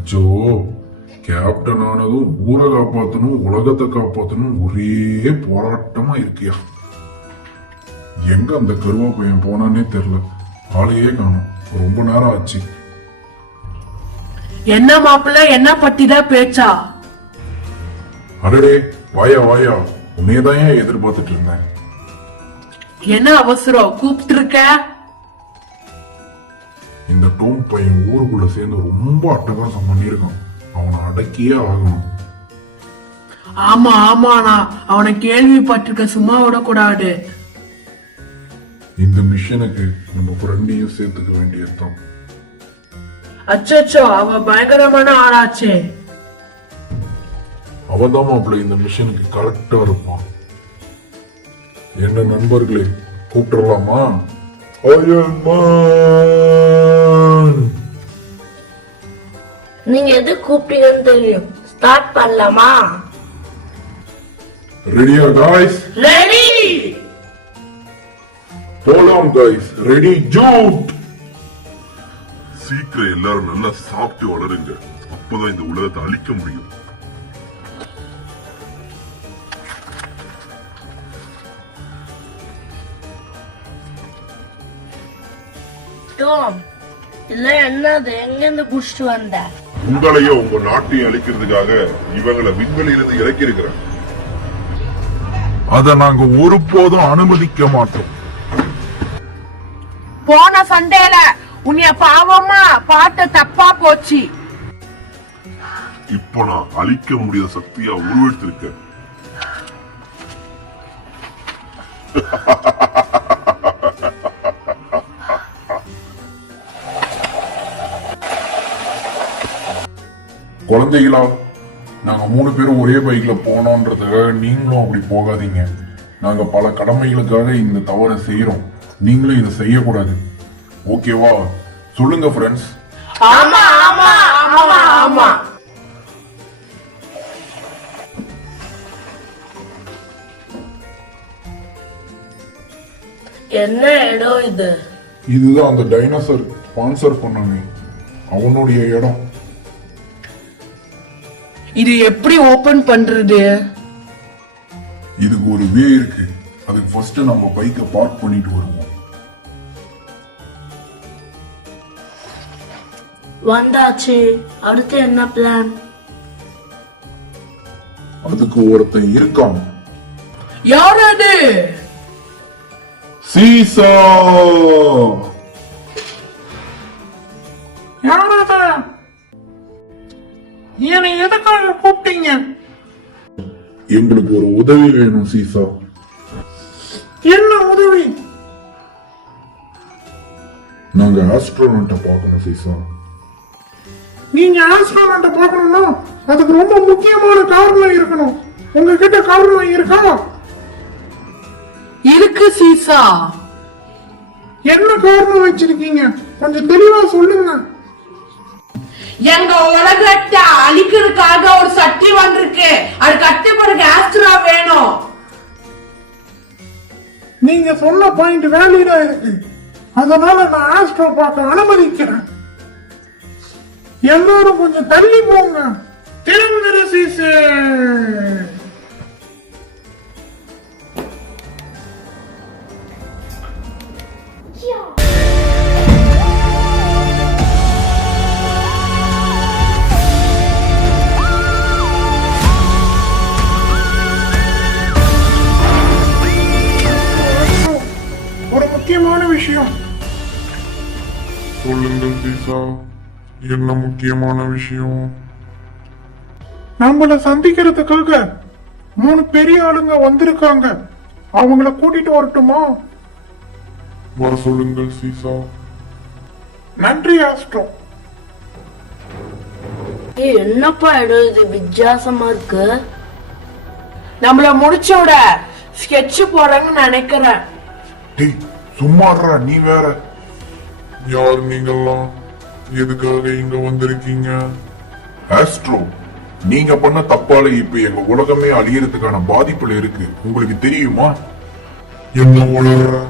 அச்சோ, கேப்டன் ஆனதும் ஊரை காப்பாத்தணும் உலகத்தை காப்பாத்தணும் ஒரே போராட்டமா இருக்கியா. எங்க அந்த கருவா பையன் போனானே தெரியல, ஆளையே காணும். ரொம்ப நேரம் ஆச்சு. என்ன மாப்பிள்ள, என்ன பத்திதான் பேச்சா? அடடே, வாயா வாயா, உன்னையதான் ஏன் எதிர்பார்த்துட்டு இருந்தேன். என்ன அவசரம் கூப்பிட்டு இருக்க? இந்த டோம் பையன் ஊருக்குள்ள சேர்ந்து ரொம்ப அட்டகாசம் பண்ணிருக்கான். அவனை அடக்கியே ஆகணும். ஆமா ஆமாண்ணா, அவனை கேள்விப்பட்டிருக்க, சும்மா விடக்கூடாது. இந்த மிஷனுக்கு நம்ம ஃப்ரெண்டையும் சேர்த்துக்க வேண்டியதுதான். அச்சோ, அவ பயங்கரமான ஆளாச்சே. அவன்தான் மாப்பிள்ள இந்த மிஷனுக்கு கரெக்டா இருப்பான். என்ன நண்பர்களே, கூப்பிடலாமா? நீங்க எது கூப்பிட்டீங்கன்னு தெரியும். ஸ்டார்ட் பண்ணலாமா? ரெடியா காய்ஸ்? ரெடி. போலாம் காய்ஸ், ரெடி ஜூட். சீக்கிரம் எல்லாரும் நல்லா சாப்பிட்டு வளருங்க, அப்பதான் இந்த உலகத்தை அழிக்க முடியும். டோம், இல்ல என்னது, எங்க இருந்து குடிச்சிட்டு வந்த? உங்களையும் உங்க நாட்டையும் அழிக்கிறதுக்காக இவங்களை விண்வெளியிலிருந்து இறக்கி இருக்கிறேன். அத நாங்க ஒருபோதும் அனுமதிக்க மாட்டோம். போன சண்டையில உன்னைய பாவமா பாட்ட தப்பா போச்சு. இப்ப நான் அழிக்க முடியாத சக்தியா உருவெடுத்திருக்கேன். குழந்தைகளா, நாங்க 3 பேரும் ஒரே பைக்ல போனோன்றதுக்காக நீங்களும் அப்படி போகாதீங்க. நாங்க பல கடமைகளுக்காக இந்த தவறை செய்யறோம். நீங்களும் இதை செய்யக்கூடாது. ஓகேவா? சொல்லுங்க ஃப்ரெண்ட்ஸ். ஆமா ஆமா ஆமா ஆமா. என்ன இடம் இது? இதுதான் அந்த டைனோசர் ஸ்பான்சர் பண்ணானே, அவனுடைய இடம். இது எப்படி ஓபன் பண்றது? இதுக்கு ஒரு வே இருக்கு. அதுக்கு ஃபர்ஸ்ட் நம்ம பைக்கை பார்க் பண்ணிட்டு வருவோம். வந்தாச்சு. அடுத்து என்ன பிளான்? அதுக்கு ஒருத்தன் இருக்கான். யார் அது? சீசா. யார் அது? என்னை எதுக்காக கூப்பிட்டீங்க? எங்களுக்கு ஒரு உதவி வேணும் சீசா. என்ன உதவி? நாங்க ஆஸ்ட்ரோனட்டை பார்க்கணும் சீசா. நீங்க ஆஸ்ட்ரோனட்ட பார்க்கணும்னா அதுக்கு ரொம்ப முக்கியமான காரணம் இருக்கணும். உங்ககிட்ட காரணம் இருக்கா? இருக்கு சீசா. என்ன காரணம் வச்சிருக்கீங்க? கொஞ்சம் தெளிவா சொல்லுங்க. எங்க உலகத்தை அழிக்கிறதுக்காக ஒரு சக்தி வந்திருக்கு. அது கட்டுப்படுக்க ஆஸ்ட்ரா வேணும். நீங்க சொன்ன பாயிண்ட் வேலிடா இருக்கு. அதனால நான் ஆஸ்ட்ரோ பார்க்க அனுமதிக்கிறேன். எல்லாரும் கொஞ்சம் தள்ளி போங்க. திருந்திர சீசே. ஒரு முக்கியமான விஷயம். சொல்லுங்கள் சீசா, என்ன முக்கியமான விஷயம்? நம்மள சந்திக்கிறதுக்காக 3 பெரிய ஆளுங்க வந்திருக்காங்க. அவங்கள கூட்டிட்டு வரட்டுமா? வர சொல்லுங்கள் சீசா. நன்றி ஆஸ்ட்ரோ. என்னப்பா இடம் இது, வித்தியாசமா இருக்கு. நம்மள முடிச்சோட ஸ்கெட்ச் போறாங்கன்னு நினைக்கிறேன். டேய் சும்மாடுறா, நீ வேற. யார் நீங்கெல்லாம்? எதுக்காக இங்க வந்திருக்கீங்க? ஆஸ்ட்ரோ, நீங்க பண்ண தப்பால இப்ப எங்க உலகமே அழியறதுக்கான பாதிப்புல இருக்கு. உங்களுக்கு தெரியுமா? என்ன உலக?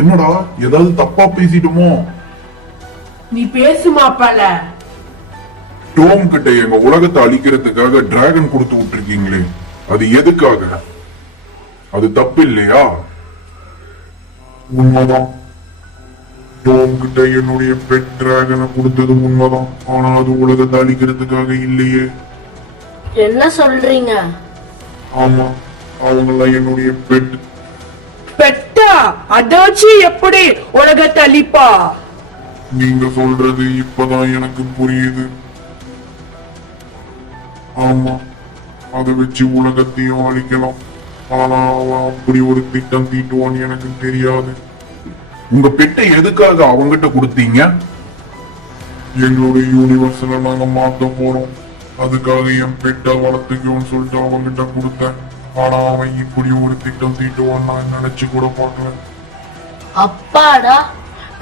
என்னடா, ஏதாவது தப்பா பேசிட்டுமோ? நீ பேசு மாப்பிள. டோம் கிட்ட எங்க உலகத்தை அழிக்கிறதுக்காக டிராகன் கொடுத்து விட்டுருக்கீங்களே, அது எதுக்காக? அது தப்பு இல்லையா? உண்மைதான். டோம் கிட்ட என்னுடைய பெட் டிராகனை கொடுத்தது உண்மைதான். ஆனா அது உலகத்தை அழிக்கிறதுக்காக இல்லையே. என்ன சொல்றீங்க? ஆமா, அவங்கெல்லாம் என்னுடைய பெட். பெட்டா? அத வச்சு எப்படி உலகத்தை அழிப்பா? நீங்க சொல்றது இப்பதான் எனக்கு புரியுது. ஆமா, அதை வச்சு உலகத்தையும் அழிக்கலாம். ஆனா அவன் அப்படி ஒரு திட்டம் தீட்டுவான்னு எனக்கு தெரியாது. உங்க பெட்டை எதுக்காக அவங்கிட்ட கொடுத்தீங்க? எங்களுடைய யூனிவர்ஸ்ல நாங்க மாத்த போறோம். அதுக்காக என் பெட்டை வளர்த்துக்குன்னு சொல்லிட்டு அவங்கிட்ட கொடுத்தேன். ஆனா அவன் இப்படி ஒரு திட்டம் தீட்டுவான்னு நான் நினைச்சு கூட பார்க்கல. அப்பாடா,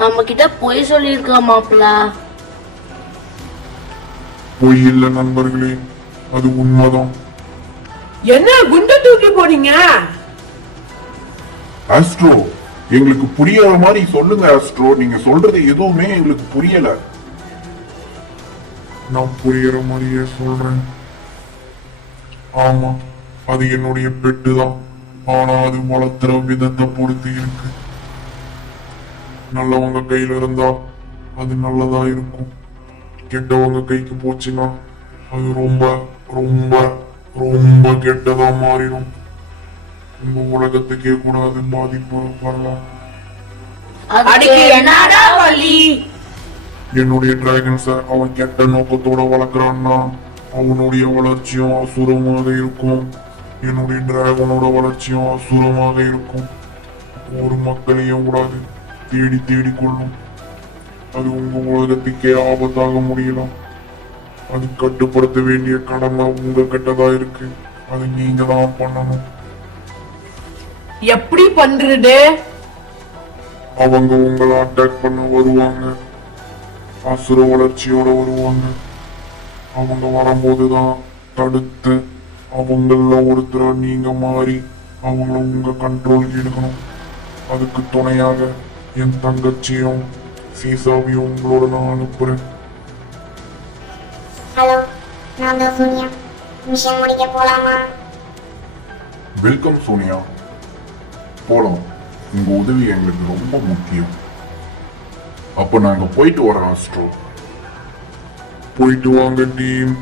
நம்ம கிட்ட பொய் சொல்லியிருக்கா மாப்பிள. பொய் இல்ல நண்பர்களே, அது உண்மைதான். என்ன குண்ட தூக்கி போறீங்க? ஆஸ்ட்ரோ, எங்களுக்கு புரியற மாதிரி சொல்லுங்க ஆஸ்ட்ரோ. நீங்க சொல்றது எதுவுமே எங்களுக்கு புரியல. நான் புரியுற மாதிரியே சொல்றேன். ஆமா, அது என்னுடைய பெட்டு தான். ஆனா அது வளர்த்துற விதத்தை பொறுத்து இருக்கு. நல்லவங்க கையில இருந்தா அது நல்லதா இருக்கும். கெட்டவங்க கைக்கு போச்சுன்னா அது ரொம்ப ரொம்ப ரொம்ப கெட்டதா மாறிடும். உங்க உலகத்துக்கே கூட அது பாதிப்பு வரலாம். அதுக்கு என்னடா வழி? என்னுடைய டிராகன்ஸ அவன் கெட்ட நோக்கத்தோட வளர்க்குறான்னா அவனுடைய வளர்ச்சியும் அசுரமாக இருக்கும். என்னுடைய டிராகனோட வளர்ச்சியும் அசுரமாக இருக்கும். ஒரு மக்களையும் கூடாது தேடி தேடி கொள்ளும். அது உங்க உலகத்துக்கே ஆபத்தாக முடியலாம். அது கட்டுப்படுத்த வேண்டிய கடமை உங்க கிட்டதா இருக்கு. அது நீங்க தான் பண்ணணும். எப்படி பண்றது? அவங்க உங்களை அட்டாக் பண்ண வருவாங்க. அசுர வளர்ச்சியோட வருவாங்க. அவங்க வரும்போதுதான் தடுத்து அவங்கள ஒருத்தரா நீங்க மாறி அவங்கள உங்க கண்ட்ரோல் எடுக்கணும். அதுக்கு துணையாக என் தங்கச்சியும் சீசாவையும் உங்களோட நான் அனுப்புறேன். ஹலோ, நான் தான் சோனியா. மிஷன் முடிக்க போலாமா? வெல்கம் சோனியா, போலாம். உங்க உதவி எங்களுக்கு ரொம்ப முக்கியம். அப்ப நாங்க போயிட்டு வரோம் ஆஸ்ட்ரோ. போயிட்டு வாங்க டீம்.